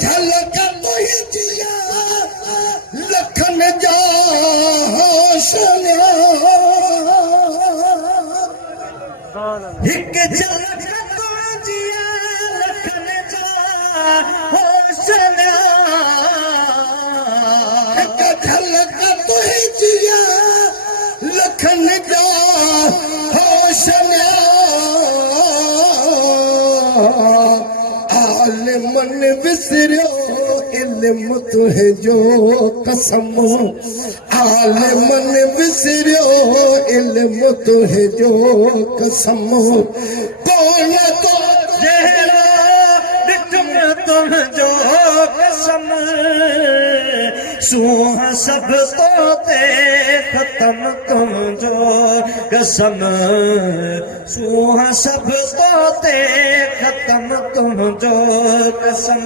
झलक तुंहिंजिया लखन जा होशनिया हिक झलक तुंहिंजिया लखन जा होशनिया हिक झलक तुंहिंजिया लखन जा होशनिया मन विसरियो इल्म तुंहिंजो कसम हाल मन विसरियो इल्म तुंहिंजो कसम कोन तो जहिड़ा ॾिठ में तुंहिंजो कसम सूंह सभु तो ते ख़तम तुंहिंजो कसम सूंह सभु तो ते ख़तम तुंहिंजो कसम